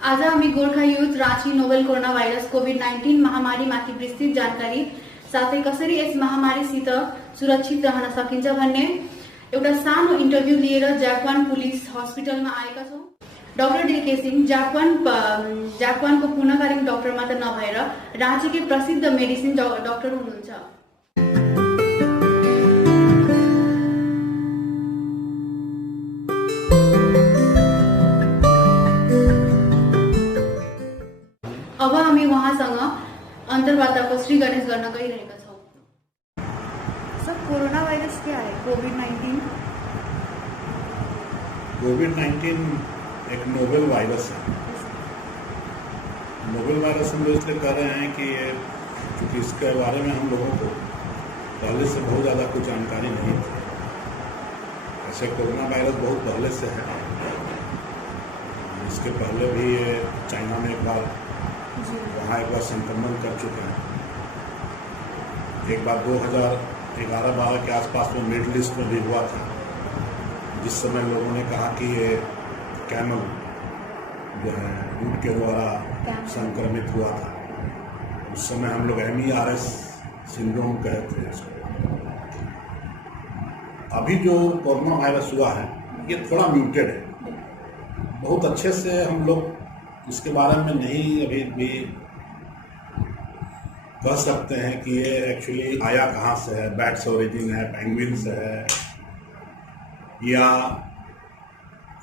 आज हामी Gorkha youth Ranchi novel corona virus कोभिड-19 महामारीमाथि विस्तृत जानकारी साथै कसरी यस महामारीसित सुरक्षित रहन सकिन्छ भन्ने एउटा सानो इन्टरभ्यू लिएर जापान पुलिस हस्पिटलमा आएका छौं। डाक्टर डीके सिंह जापानको पूर्णकालीन डाक्टर मात्र नभएर राँचीकै प्रसिद्ध मेडिसिन डाक्टर हुनुहुन्छ। अब हामी उहाँसँग अन्तर्वार्ताको श्री गणेश गर्न गइरहेका छौं। सर, कोरोना वायरस क्या है? कोविड-19 एक नोवेल वायरस है। नोवेल वायरस हम लोग इसलिए कह रहे हैं कि क्योंकि इसके बारे में हम लोगों को पहले से बहुत ज़्यादा कुछ जानकारी नहीं थी। ऐसे कोरोना वायरस बहुत पहले से है। इसके पहले भी ये चाइना में एक बार संक्रमण कर चुके हैं। एक बार 2011-12 के आसपास में मिडिल ईस्ट में भी हुआ था, जिस समय लोगों ने कहा कि ये कैमल जो है ऊँट के द्वारा संक्रमित हुआ था। उस समय हम लोग MERS सिंड्रोम कहते थे इसको। अभी जो कोरोना वायरस हुआ है ये थोड़ा म्यूटेड है। बहुत अच्छे से हम लोग इसके बारे में नहीं अभी भी कह सकते हैं कि ये एक्चुअली आया कहाँ से है, बैट से ओरिजिन है, पेंगुइन से है, या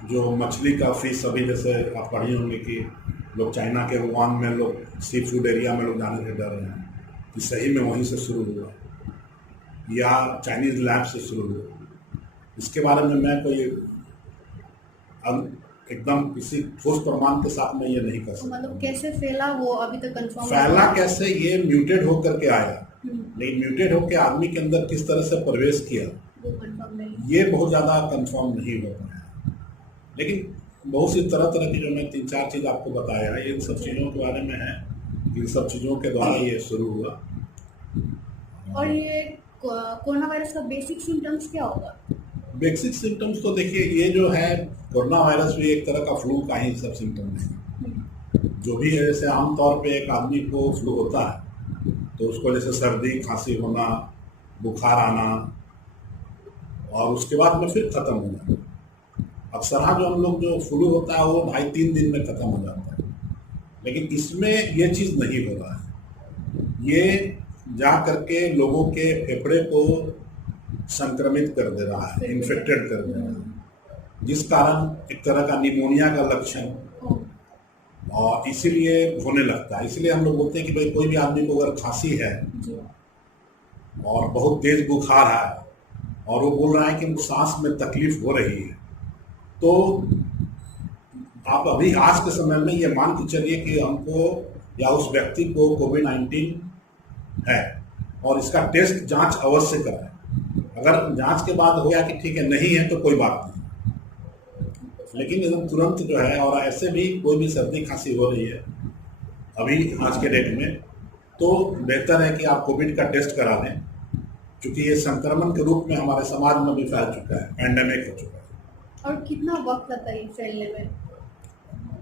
जो मछली का फिश अभी जैसे आप पढ़ी होंगे कि लोग चाइना के वुहान में लोग सी फूड एरिया में लोग जाने से डर रहे हैं कि सही में वहीं से शुरू हुआ या चाइनीज लैब से शुरू हुआ। इसके बारे में मैं कोई एकदम किसी ठोस प्रमाण के साथ में ये नहीं कर सकता। मतलब कैसे फैला वो अभी तक कंफर्म फैला कैसे, ये म्यूटेड होकर के आया, लेकिन म्यूटेड होकर आदमी के अंदर किस तरह से प्रवेश किया वो कंफर्म नहीं, ये बहुत ज़्यादा कंफर्म नहीं हो पाया। लेकिन बहुत सी तरह की जो मैं 3-4 चीज़ आपको बताया है, इन सब चीज़ों के बारे में है। इन सब चीज़ों के द्वारा ये शुरू हुआ। और ये कोरोना वायरस का बेसिक सिम्टम्स क्या होगा? बेसिक सिम्टम्स तो देखिए, ये जो है कोरोना वायरस भी एक तरह का फ्लू का ही सब सिम्टम है। जो भी है, जैसे आमतौर पे एक आदमी को फ्लू होता है तो उसको जैसे सर्दी खांसी होना, बुखार आना और उसके बाद में फिर ख़त्म हो जाना। अक्सर जो हम लोग जो फ्लू होता है वो 2.5-3 दिन में ख़त्म हो जाता है, लेकिन इसमें ये चीज़ नहीं हो रहा है। ये जा करके लोगों के फेफड़े को संक्रमित कर दे रहा है, इन्फेक्टेड कर दे रहा है, जिस कारण एक तरह का निमोनिया का लक्षण और इसीलिए होने लगता है। इसलिए हम लोग बोलते हैं कि भाई कोई भी आदमी को अगर खांसी है और बहुत तेज बुखार है और वो बोल रहा है कि उनको सांस में तकलीफ हो रही है, तो आप अभी आज के समय में ये मान के चलिए कि हमको या उस व्यक्ति को कोविड-19 है और इसका टेस्ट जांच अवश्य कराएं। अगर जांच के बाद हो गया कि ठीक है नहीं है तो कोई बात नहीं, लेकिन एकदम तुरंत जो है, और ऐसे भी कोई भी सर्दी खांसी हो रही है अभी आज के डेट में, तो बेहतर है कि आप कोविड का टेस्ट करा दें, क्योंकि ये संक्रमण के रूप में हमारे समाज में भी फैल चुका है, पैंडेमिक हो चुका है। और कितना वक्त लगता है फैलने में?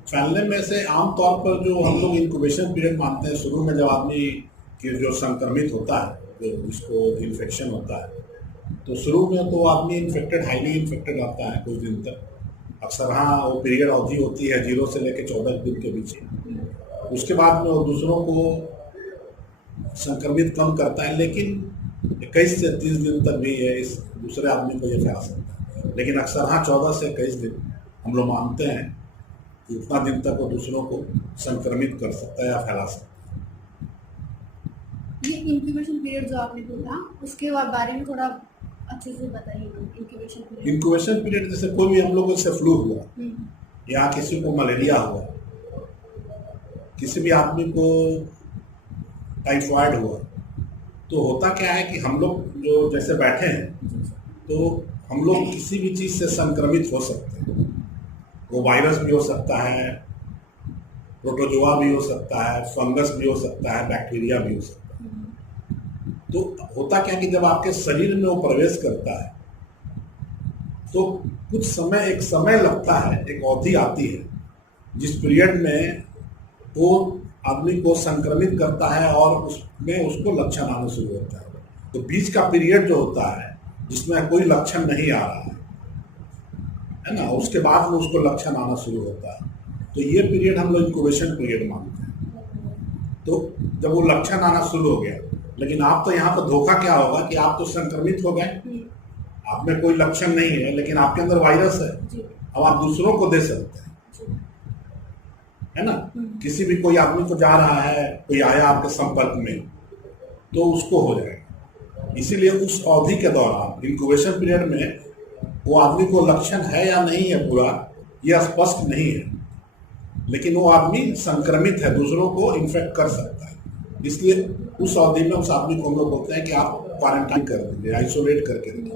फैलने में से आमतौर पर जो हम लोग इंक्यूबेशन पीरियड मानते हैं, शुरू में जब आदमी की जो संक्रमित होता है, जो जिसको इन्फेक्शन होता है, तो शुरू में तो आदमी इन्फेक्टेड, हाईली इन्फेक्टेड रहता है कुछ दिन तक। अक्सर वो पीरियड अवधि होती है 0 से लेकर 14 दिन के बीच। उसके बाद में वो दूसरों को संक्रमित कम करता है, लेकिन 21 से 30 दिन तक भी है इस दूसरे आदमी को ये फैला सकता है। लेकिन अक्सर 14 से 21 दिन हम लोग मानते हैं कि उतना दिन तक वो दूसरों को संक्रमित कर सकता है या फैला सकता है। ये इंक्यूबेशन पीरियड जो आपने बोला, उसके बारे में थोड़ा अच्छे से बताइए। इंक्यूबेशन पीरियड जैसे कोई भी हम लोग जैसे फ्लू हुआ या किसी को मलेरिया हुआ, किसी भी आदमी को टाइफाइड हुआ, तो होता क्या है कि हम लोग जो जैसे बैठे हैं तो हम लोग किसी भी चीज़ से संक्रमित हो सकते हैं। वो वायरस भी हो सकता है, प्रोटोजोआ भी हो सकता है, फंगस भी हो सकता है, बैक्टीरिया भी हो सकता है। तो होता क्या कि जब आपके शरीर में वो प्रवेश करता है तो कुछ समय, एक समय लगता है, एक अवधि आती है जिस पीरियड में वो आदमी को संक्रमित करता है और उसमें उसको लक्षण आना शुरू होता है। तो बीच का पीरियड जो होता है जिसमें कोई लक्षण नहीं आ रहा है ना, उसके बाद में उसको लक्षण आना शुरू होता है, तो ये पीरियड हम लोग इंक्यूबेशन पीरियड मानते हैं। तो जब वो लक्षण आना शुरू हो गया, लेकिन आप तो यहाँ पर धोखा क्या होगा कि आप तो संक्रमित हो गए, आप में कोई लक्षण नहीं है, लेकिन आपके अंदर वायरस है, अब आप दूसरों को दे सकते हैं, है ना। किसी भी कोई आदमी को जा रहा है, कोई आया आपके संपर्क में, तो उसको हो जाएगा। इसीलिए उस अवधि के दौरान इंक्यूबेशन पीरियड में वो आदमी को लक्षण है या नहीं है पूरा यह स्पष्ट नहीं है, लेकिन वो आदमी संक्रमित है, दूसरों को इन्फेक्ट कर सकता है। इसलिए उस अवधि में उस आदमी को हम लोग बोलते हैं कि आप क्वारंटाइन कर दीजिए, आइसोलेट करके रखिए।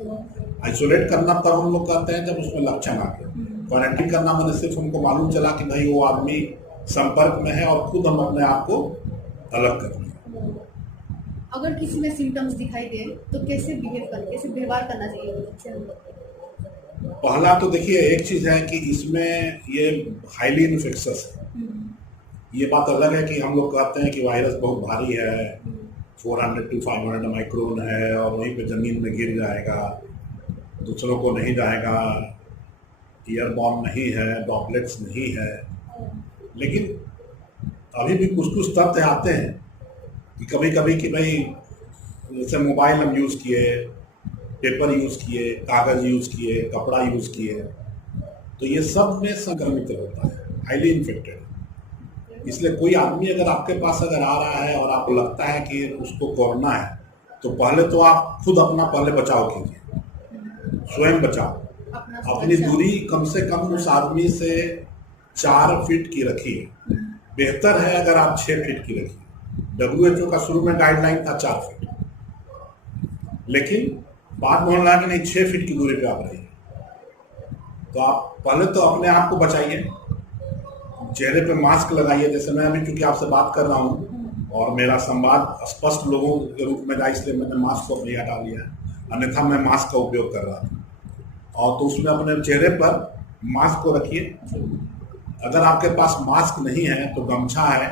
आइसोलेट करना तब हम लोग कहते हैं जब उसमें लक्षण आ गए। क्वारंटाइन करना मैंने सिर्फ उनको मालूम चला कि भाई वो आदमी संपर्क में है और खुद हम अपने आप को अलग कर लें। अगर किसी में सिम्टम्स दिखाई दे तो कैसे व्यवहार करना चाहिए? पहला तो देखिए, एक चीज है कि इसमें ये हाईली इन्फेक्शस है। ये बात अलग है कि हम लोग कहते हैं कि वायरस बहुत भारी है, 400 to 500 माइक्रोन है और वहीं पे जमीन में गिर जाएगा, दूसरों को नहीं जाएगा, एयरबॉर्न नहीं है, ड्रॉपलेट्स नहीं है। लेकिन अभी भी कुछ कुछ तथ्य आते हैं कि कभी कभी कि भाई जैसे मोबाइल हम यूज़ किए, पेपर यूज़ किए, कागज़ यूज़ किए, कपड़ा यूज़ किए, तो ये सब में संक्रमित होता है, हाईली इन्फेक्टेड। इसलिए कोई आदमी अगर आपके पास अगर आ रहा है और आपको लगता है कि उसको कोरोना है, तो पहले तो आप खुद अपना पहले बचाव कीजिए, स्वयं बचाओ। अपनी दूरी कम से कम उस आदमी से 4 फीट की रखिए। बेहतर है अगर आप 6 फीट की रखिए। WHO का शुरू में गाइडलाइन था 4 फीट, लेकिन बाद में लगा कि नहीं, 6 फीट की दूरी पे आप रहिए। तो आप पहले तो अपने आप को बचाइए, चेहरे पे मास्क लगाइए। जैसे मैं अभी चूंकि आपसे बात कर रहा हूँ और मेरा संवाद स्पष्ट लोगों के रूप में जाए, इसलिए मैंने मास्क को अपने हटा लिया है, अन्यथा मैं मास्क का उपयोग कर रहा था। और तो उसमें अपने चेहरे पर मास्क को रखिए। अगर आपके पास मास्क नहीं है तो गमछा है,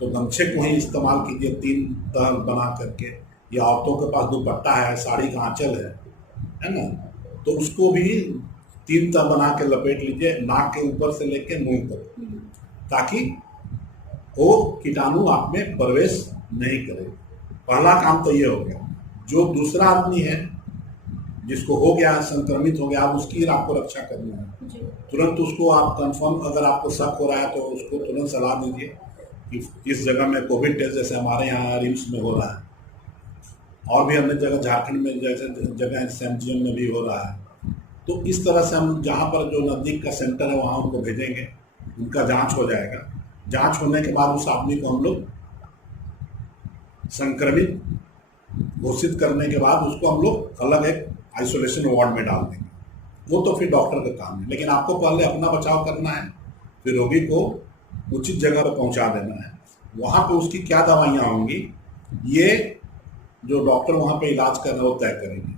तो गमछे को ही इस्तेमाल कीजिए 3 तह बना करके, या औरतों के पास दुपट्टा है, साड़ी का आंचल है ना, तो उसको भी 3 तह बना के लपेट लीजिए, नाक के ऊपर से लेके मुंह तक, ताकि वो कीटाणु आप में प्रवेश नहीं करे। पहला काम तो ये हो गया। जो दूसरा आदमी है जिसको हो गया, संक्रमित हो गया, आप उसकी आपको रक्षा करनी है। तुरंत उसको आप कंफर्म, अगर आपको शक हो रहा है तो उसको तुरंत सलाह दीजिए कि इस जगह में कोविड टेस्ट, जैसे हमारे यहाँ रिम्स में हो रहा है और भी अन्य जगह झारखंड में जैसे जगह SMGM में भी हो रहा है, तो इस तरह से हम जहाँ पर जो नज़दीक का सेंटर है वहाँ उनको भेजेंगे, उनका जांच हो जाएगा। जांच होने के बाद उस आदमी को हम लोग संक्रमित घोषित करने के बाद उसको हम लोग अलग एक आइसोलेशन वार्ड में डाल देंगे। वो तो फिर डॉक्टर का काम है, लेकिन आपको पहले अपना बचाव करना है, फिर रोगी को उचित जगह पर पहुंचा देना है। वहाँ पे उसकी क्या दवाइयाँ होंगी, ये जो डॉक्टर वहाँ पे इलाज कर रहे हैं वो तय करेंगे।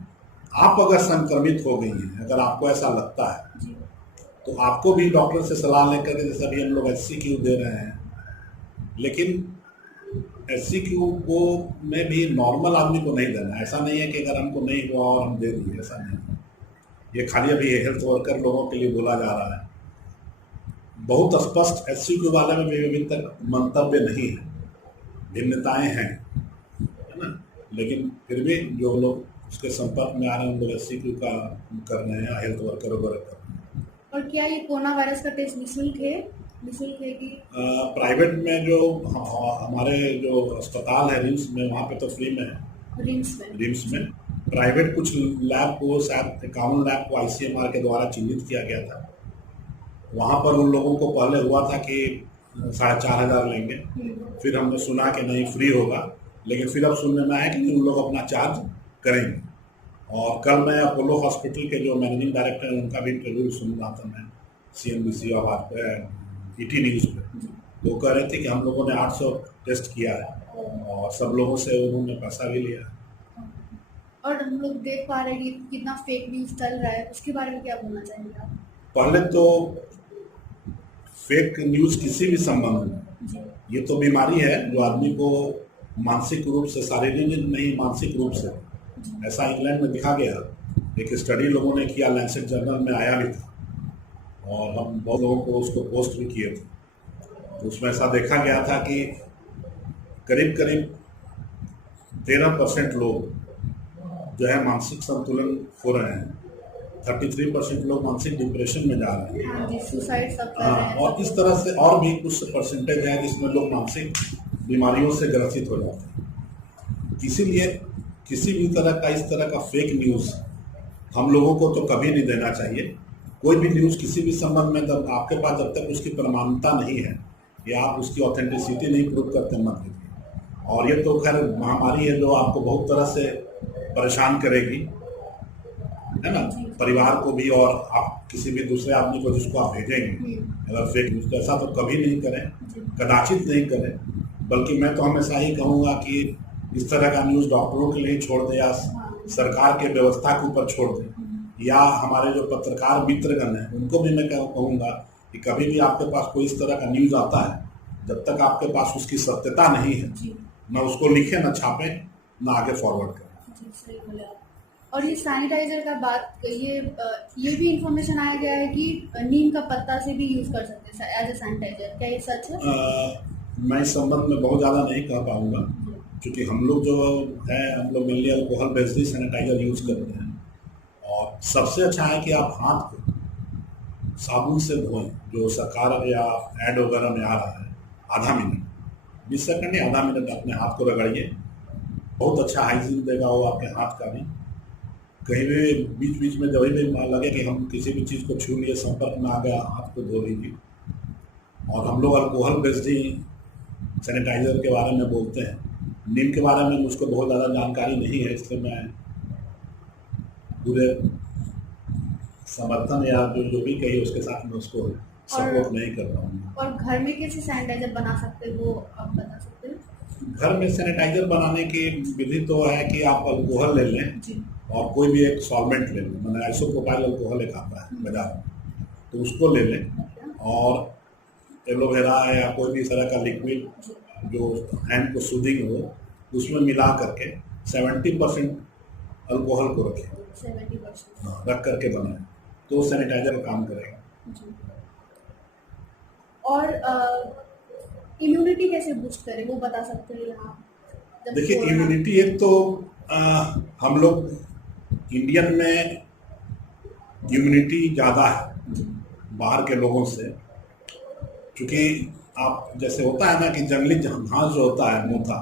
आप अगर संक्रमित हो गई हैं, अगर आपको ऐसा लगता है, तो आपको भी डॉक्टर से सलाह लेकर के, जैसे अभी हम लोग HCQ दे रहे हैं, लेकिन HCQ को में भी नॉर्मल आदमी को नहीं देना। ऐसा नहीं है कि अगर हमको नहीं हुआ और हम दे दिए, ऐसा नहीं है। ये खाली अभी हेल्थ वर्कर लोगों के लिए बोला जा रहा है। बहुत स्पष्ट HCQ वाले में भी अभी तक मंतव्य नहीं है, भिन्नताएं हैं, है ना, लेकिन फिर भी जो लोग उसके संपर्क में आ रहे हैं उन लोग HCQ का कर रहे हैं, हेल्थ वर्कर वगैरह कर रहे हैं। और क्या ये कोरोना वायरस का टेस्ट निःशुल्क है? निःशुल्क है कि प्राइवेट में जो हमारे जो अस्पताल है रिम्स में, वहाँ पे तो फ्री में है। रिम्स में प्राइवेट कुछ लैब को, शायद 51 लैब को ICMR के द्वारा चिन्हित किया गया था। वहाँ पर उन लोगों को पहले हुआ था कि 4,500 लेंगे, फिर हमने सुना कि नहीं फ्री होगा, लेकिन फिर अब सुनने में आया कि उन लोग अपना चार्ज करेंगे। और कल मैं अपोलो हॉस्पिटल के जो मैनेजिंग डायरेक्टर हैं उनका भी इंटरव्यू सुन रहा था मैं CNBC आवाज़ पे, ET न्यूज़ पे। वो कह रहे थे कि हम लोगों ने 800 टेस्ट किया है और सब लोगों से उन्होंने पैसा भी लिया। और हम लोग देख पा रहे हैं कि कितना फेक न्यूज़ चल रहा है, उसके बारे में क्या बोलना चाहेंगे आप? पहले तो फेक न्यूज किसी भी संबंध में, ये तो बीमारी है जो आदमी को मानसिक रूप से, शारीरिक नहीं मानसिक रूप से, ऐसा इंग्लैंड में दिखा गया, एक स्टडी लोगों ने किया, लैंसेट जर्नल में आया भी था और हम बहुत लोगों को उसको पोस्ट भी किए थे। तो उसमें ऐसा देखा गया था कि करीब करीब 13% लोग जो है मानसिक संतुलन खो रहे हैं, 33% लोग मानसिक डिप्रेशन में जा रहे हैं। हाँ जी, सुसाइड सब कर रहे हैं। और इस तरह से और भी कुछ परसेंटेज है जिसमें लोग मानसिक बीमारियों से ग्रसित हो जाते हैं। इसीलिए किसी भी तरह का इस तरह का फेक न्यूज़ हम लोगों को तो कभी नहीं देना चाहिए। कोई भी न्यूज़ किसी भी संबंध में तब आपके पास जब तक उसकी प्रमाणता नहीं है या आप उसकी ऑथेंटिसिटी नहीं प्रूव करते मत लीजिए। और ये तो खैर महामारी है जो आपको बहुत तरह से परेशान करेगी, है ना, परिवार को भी और आप किसी भी दूसरे आदमी को जिसको आप भेजेंगे अगर फेक न्यूज़, तो ऐसा तो कभी नहीं करें, कदाचित नहीं करें। बल्कि मैं तो हमेशा ही कहूँगा कि इस तरह का न्यूज़ डॉक्टरों के लिए छोड़ दें या सरकार के व्यवस्था के ऊपर छोड़ दें, या हमारे जो पत्रकार मित्रगण हैं उनको भी मैं कहूँगा कि कभी भी आपके पास कोई इस तरह का न्यूज़ आता है, जब तक आपके पास उसकी सत्यता नहीं है, न उसको लिखें, न छापें, न आगे फॉरवर्ड करें। और ये सैनिटाइजर का बात, ये भी इंफॉर्मेशन आया गया है कि नीम का पत्ता से भी यूज कर सकते हैं एज ए सैनिटाइजर, क्या ये सच है? मैं इस संबंध में बहुत ज़्यादा नहीं कह पाऊँगा, क्योंकि हम लोग जो है हम लोग mainly alcohol based sanitiser use करते हैं। और सबसे अच्छा है कि आप हाथ को साबुन से धोएं, जो सरकार या ऐड वगैरह में आ रहा है, आधा मिनट, 20 सेकंड या आधा मिनट अपने हाथ को रगड़िए, बहुत अच्छा हाइजीन देगा वो आपके हाथ का भी। कहीं भी बीच बीच में जब भी लगे कि हम किसी भी चीज़ को छू लिए, संपर्क में आ गया, हाथ को धो लीजिए। और हम लोग अल्कोहल बेस्ड ही सैनिटाइजर के बारे में बोलते हैं। नीम के बारे में मुझको बहुत ज़्यादा जानकारी नहीं है, इसलिए मैं पूरे समर्थन या जो भी कही उसके साथ में उसको सपोर्ट नहीं कर रहा हूँ। और घर में कैसे सैनिटाइजर बना सकते हैं वो आप बता सकते हैं? घर में सैनिटाइजर बनाने की विधि तो है कि आप अल्कोहल ले लें और कोई भी एक सॉल्वेंट ले लें, मैंने आइसोप्रोपाइल अल्कोहल एक आता है बाजार में, तो उसको ले लें और एलोवेरा या कोई भी इस तरह का लिक्विड जो हैंड को सूदिंग हो उसमें मिला करके 70% अल्कोहल को रखें, 70% रख करके बनाएं, तो सैनिटाइजर काम करेगा। और इम्यूनिटी कैसे बूस्ट करें वो बता सकते हैं यहाँ? देखिए, इम्यूनिटी एक तो हम लोग इंडियन में इम्यूनिटी ज़्यादा है बाहर के लोगों से, क्योंकि आप जैसे होता है ना कि जंगली घास जो होता है मोथा,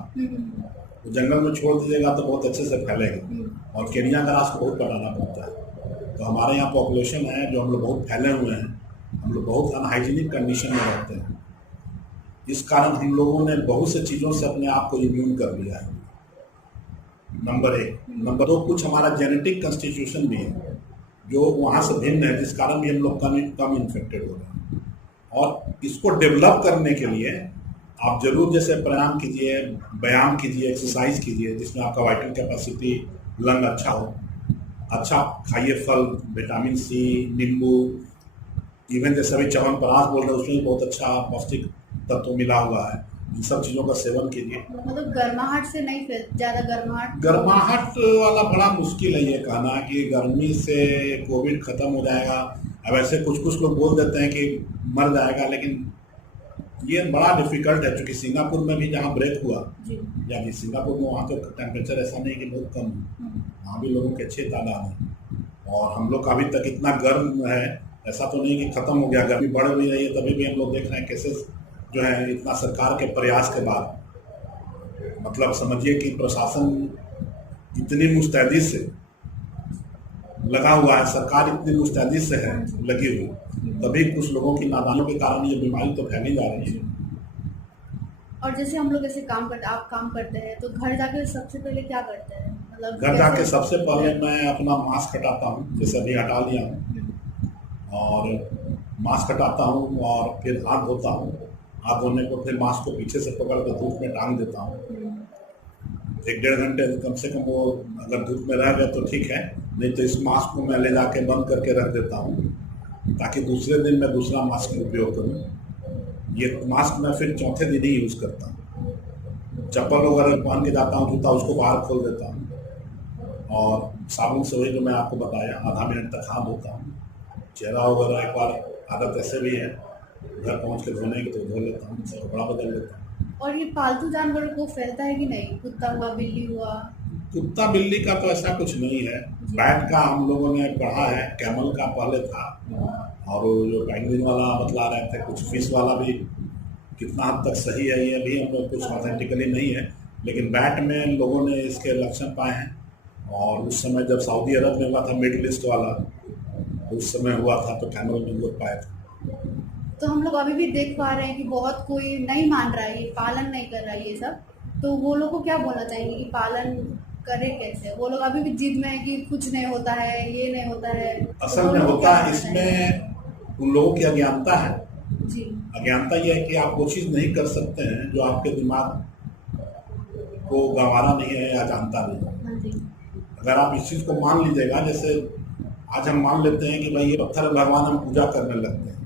तो जंगल में छोड़ दीजिएगा तो बहुत अच्छे से फैलेगा, और केनिया ग्रास को बहुत बढ़ाना पड़ता है। तो हमारे यहाँ पॉपुलेशन है जो हम लोग बहुत फैले हुए हैं, हम लोग बहुत अनहाइजीनिक कंडीशन में रहते हैं। इस कारण हम लोगों ने बहुत से चीज़ों से अपने आप को इम्यून कर लिया है, नंबर 1। नंबर 2, कुछ हमारा जेनेटिक कंस्टिट्यूशन भी है जो वहाँ से भिन्न है, जिस कारण भी हम लोग कम इन्फेक्टेड हो रहे हैं। और इसको डेवलप करने के लिए आप जरूर जैसे प्राणायाम कीजिए, व्यायाम कीजिए, एक्सरसाइज कीजिए, जिसमें आपका वाइटल कैपेसिटी, लंग अच्छा हो, अच्छा खाइए फल, विटामिन सी, नींबू, इवन जैसे अभी च्यवनप्राश बोल रहे हैं उसमें बहुत अच्छा पौष्टिक तत्व मिला हुआ है, इन सब चीज़ों का सेवन कीजिए। मतलब गर्माहट से नहीं, फिर ज़्यादा गर्माहट वाला बड़ा मुश्किल है ये कहना कि गर्मी से कोविड खत्म हो जाएगा। अब ऐसे कुछ लोग बोल देते हैं कि मर जाएगा, लेकिन ये बड़ा डिफिकल्ट है, क्योंकि सिंगापुर में भी जहाँ ब्रेक हुआ, यानी सिंगापुर में वहाँ तो टेम्परेचर ऐसा नहीं कि बहुत कम है, वहाँ भी लोगों के अच्छे तादाद हैं। और हम लोग का अभी तक इतना गर्म है, ऐसा तो नहीं कि ख़त्म हो गया, गर्मी बढ़ भी रही है, तभी भी हम लोग देख रहे हैं केसेस जो है इतना सरकार के प्रयास के बाद, मतलब समझिए कि प्रशासन इतनी मुस्तैदी से लगा हुआ है, सरकार इतनी मुस्तैदी से है लगी हुई, तभी कुछ लोगों की नादानियों के कारण ये बीमारी तो फैली जा रही है। और जैसे हम लोग ऐसे काम करते, आप काम करते हैं तो घर जाके सबसे पहले क्या करते हैं? मतलब घर जाके सबसे पहले मैं अपना मास्क हटाता हूँ, जैसे अभी हटा लिया हूँ, और मास्क हटाता हूँ और फिर हाथ धोता हूँ। हाथ धोने को फिर मास्क को पीछे से पकड़ कर धूप में टांग देता हूँ, 1-1.5 घंटे कम से कम। वो अगर धूप में रह गया तो ठीक है, नहीं तो इस मास्क को मैं ले जाके बंद करके रख देता हूँ, ताकि दूसरे दिन मैं दूसरा मास्क का उपयोग करूँ। ये मास्क मैं फिर चौथे दिन ही यूज़ करता हूँ। चप्पल वगैरह पहन के जाता हूँ, जूता उसको बाहर खोल देता हूँ और साबुन से वही जो मैं आपको बताया आधा मिनट तक हाथ धोता हूँ। चेहरा वगैरह एक बार आदत ऐसे भी है, घर पहुँच के धोने की तो धो लेता हूँ, कपड़ा बदल लेता हूँ। और ये पालतू जानवरों को फैलता है कि नहीं? कुत्ता हुआ, बिल्ली हुआ? कुत्ता बिल्ली का तो ऐसा कुछ नहीं है। बैट का हम लोगों ने पढ़ा है, कैमल का पहले था, और वो जो पेंगुइन वाला बतला रहे थे, कुछ फिश वाला भी कितना हद तक सही है ये भी हम लोग कुछ ऑथेंटिकली नहीं है, लेकिन बैट में लोगों ने इसके लक्षण पाए हैं। और उस समय जब सऊदी अरब में हुआ था मिडल ईस्ट वाला, उस समय हुआ था तो कैमल में लोग पाए थे। तो हम लोग अभी भी देख पा रहे हैं कि बहुत कोई नहीं मान रहा है, ये पालन नहीं कर रहा है ये सब, तो वो लोग को क्या बोलना चाहेंगे कि पालन करे कैसे? वो लोग अभी भी जिद में है कि कुछ नहीं होता है, ये नहीं होता है। असल में होता है, इसमें उन लोगों की अज्ञानता है जी। अज्ञानता ये है कि आप वो चीज़ नहीं कर सकते हैं जो आपके दिमाग को गंवारा नहीं है या जानता नहीं है। हाँ जी। अगर आप इस चीज़ को मान लीजिएगा, जैसे आज हम मान लेते हैं कि भाई ये पत्थर भगवान हम पूजा करने लगते हैं,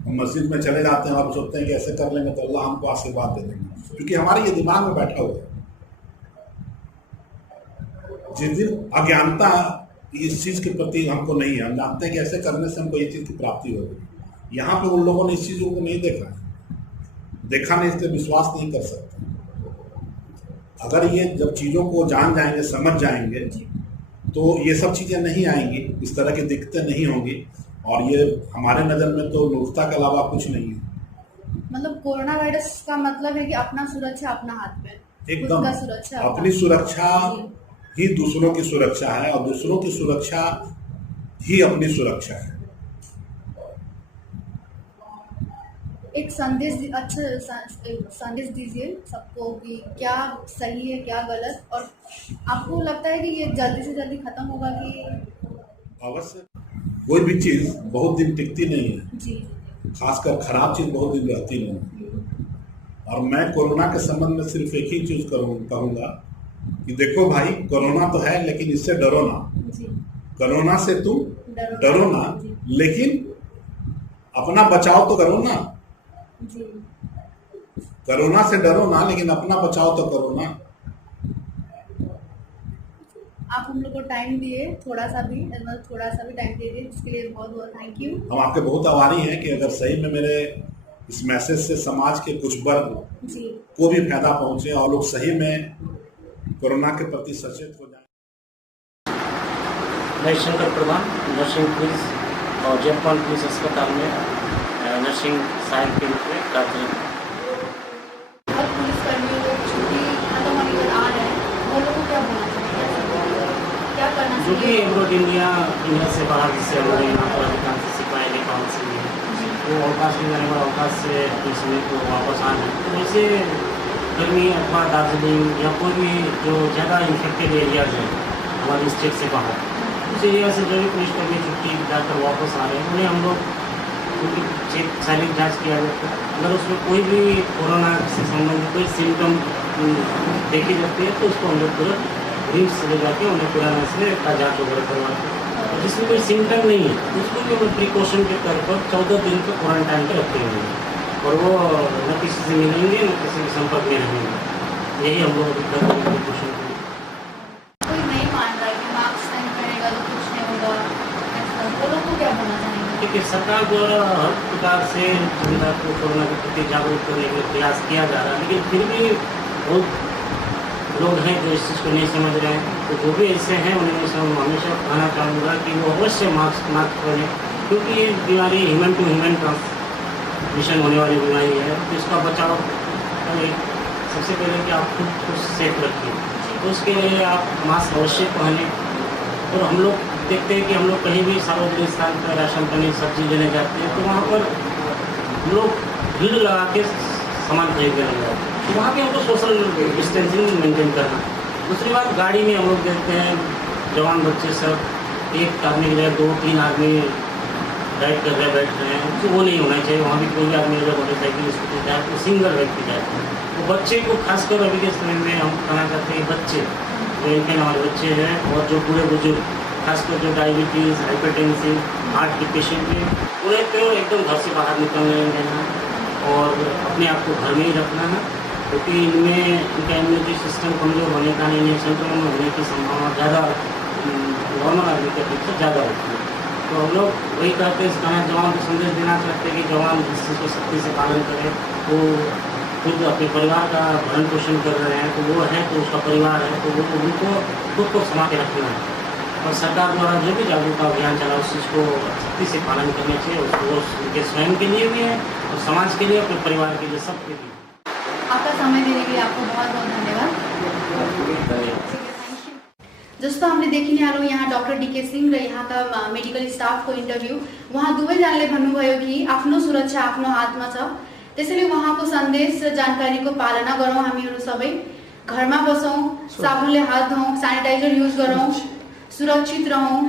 हम मस्जिद में चले जाते हैं और सोचते हैं कि ऐसे कर लेंगे तो अल्लाह हमको आशीर्वाद दे देंगे, क्योंकि हमारे ये दिमाग में बैठा हुआ है। जिस दिन अज्ञानता इस चीज़ के प्रति हमको नहीं है, हम जानते हैं कि ऐसे करने से हमको ये चीज़ की प्राप्ति होगी। यहाँ पे उन लोगों ने इस चीज़ों को नहीं देखा है, देखा नहीं, इसलिए विश्वास नहीं कर सकते। अगर ये जब चीज़ों को जान जाएंगे, समझ जाएंगे, तो ये सब चीज़ें नहीं आएंगी, इस तरह की दिक्कतें नहीं होंगी, और ये हमारे नज़र में तो मूर्खता के अलावा कुछ नहीं है। मतलब कोरोना वायरस का मतलब है कि अपना सुरक्षा अपना हाथ में, एकदम खुद का सुरक्षा अपनी सुरक्षा ही दूसरों की सुरक्षा है, और दूसरों की सुरक्षा ही अपनी सुरक्षा है। एक संदेश संदेश दीजिए सबको कि क्या सही है क्या गलत, और आपको लगता है कि ये जल्दी से जल्दी खत्म होगा कि? अवश्य, कोई भी चीज़ बहुत दिन टिकती नहीं है जी। खासकर खराब चीज़ बहुत दिन रहती नहीं है। और मैं कोरोना के संबंध में सिर्फ एक ही चीज़ कहूँगा कि देखो भाई, कोरोना तो है लेकिन इससे डरो ना। जी। कोरोना से तुम डरो ना, लेकिन अपना बचाव तो करो ना। जी। कोरोना से डरो ना, लेकिन अपना बचाव तो करो ना। आप हम लोग को टाइम दिए, थोड़ा सा भी टाइम दे दिए, उसके लिए बहुत बहुत थैंक यू। हम आपके बहुत आभारी हैं कि अगर सही में मेरे इस मैसेज से समाज के कुछ वर्ग जी को भी फायदा पहुंचे और लोग सही में कोरोना के प्रति सचेत हो जाए। मैं शंकर प्रधान, नर्सिंग पुलिस और जयपाल पुलिस अस्पताल में नर्सिंग सहायक के रूप में कार्यरत हूँ। और पुलिस कर्मियों को छुट्टी खत्म होने पर आ रहे हैं, वो लोग को क्या बोलना चाहिए, क्या करना जो भी चाहिए? एब्रोड इंडिया से बाहर जिससे हमारे यहाँ पर अधिकांश सिपाही के काउंसिल है, वो अवकाश में जाने वाला अवकाश से अपने समय को वापस आना। तो वैसे गर्मी अथवा दार्जिलिंग या कोई भी जो ज़्यादा इन्फेक्टेड एरियाज हैं हमारे स्टेट से बाहर, उस एरिया से जो भी पुलिस कर्मी छुट्टी जाकर वापस आ रहे हैं, उन्हें हम लोग उनकी शारीरिक जाँच किया जाता है। अगर उसमें कोई भी कोरोना से संबंधित कोई सिम्टम देखी जाती है तो उसको हम लोग तुरंत रिम्स ले जाके उन्हें पुराना से का जाँच वगैरह करवाते हैं। और जिसमें कोई सिम्टम नहीं है उसको भी हम प्रिकॉशन के तौर पर 14 दिन का क्वारंटाइन पर रखते हैं, और वो न किसी से मिलेंगे न किसी के संपर्क में रहेंगे। यही हम लोग अभी कर रहे हैं प्रिकॉशन के लिए। कोई नहीं मान रहा है कि मास्क नहीं पहनेगा तो कुछ नहीं होगा, ऐसा वो लोग को क्या बोलना चाहेंगे? देखिए, सरकार द्वारा हर प्रकार से जनता को कोरोना के प्रति जागरूक करने के प्रयास किया जा रहा है, लेकिन फिर भी बहुत लोग हैं जो इस चीज़ को नहीं समझ रहे हैं। तो जो भी ऐसे हैं उन्हें हमेशा कहना चाहूँगा कि वो अवश्य मास्क पहनें, क्योंकि ये बीमारी ह्यूमन टू ह्यूमन ट्रांसमिशन होने वाली बीमारी है। तो इसका बचाव सबसे पहले कि आप खुद को सेफ रखिए, तो उसके लिए आप मास्क अवश्य पहनें। और हम लोग देखते हैं कि हम लोग कहीं भी सार्वजनिक स्थान पर राशन पानी सब्जी लेने जाते हैं तो वहाँ पर हम लोग भीड़ लगा के सामान खरीदने लग जाते हैं, तो वहाँ पे हमको सोशल डिस्टेंसिंग मेंटेन करना। दूसरी बात, गाड़ी में हम लोग देखते हैं जवान बच्चे सब एक आदमी के लिए 2-3 आदमी राइड कर रहे बैठ रहे हैं, तो वो नहीं होना चाहिए। वहाँ भी कोई भी आदमी अगर मोटरसाइकिल स्कूटी जाए तो सिंगल व्यक्ति जाए। तो बच्चे को खासकर अभी के समय में हम कहना चाहते हैं बच्चे जो इनके हमारे बच्चे हैं और जो पूरे बुजुर्ग, खासकर जो डायबिटीज़, हाइपरटेंसिव, हार्ट के पेशेंट हैं, उन्हें तो एकदम घर से बाहर निकलने नहीं देना। और अपने आप को घर में ही रखना है, क्योंकि इनमें इनका इम्यूनिटी सिस्टम कमज़ोर होने का नहीं, इन्हें संक्रमण होने की संभावना ज़्यादा नॉर्मल आदमी के अपेक्षा ज़्यादा होती है। तो हम लोग वही कहते हैं, इस गाना जवान को संदेश देना चाहते हैं कि जवान इस चीज़ को सख्ती से पालन करें। वो खुद अपने परिवार का भरण पोषण कर रहे हैं, तो वो है तो उसका परिवार है, तो वो उनको खुद को संभाल के रखना है। और सरकार द्वारा जो भी जागरूकता अभियान चला उस चीज़ को सख्ती से पालन करना चाहिए, उसको उनके स्वयं के लिए भी है और समाज के लिए, अपने परिवार के लिए, सबके लिए। आपका समय देने के लिए आपको बहुत बहुत धन्यवाद। जस्तो हामीले देखि नै हालौँ यहाँ डाक्टर डीके सिंह र यहाँका मेडिकल स्टाफको इन्टरभ्यू। उहाँ दुवैजनाले भन्नुभयो कि आफ्नो सुरक्षा आफ्नो हातमा छ, त्यसैले उहाँको सन्देश र जानकारीको पालना गरौँ। हामीहरू सबै घरमा बसौँ, साबुनले हात धौँ, सेनिटाइजर युज गरौँ, सुरक्षित रहौँ।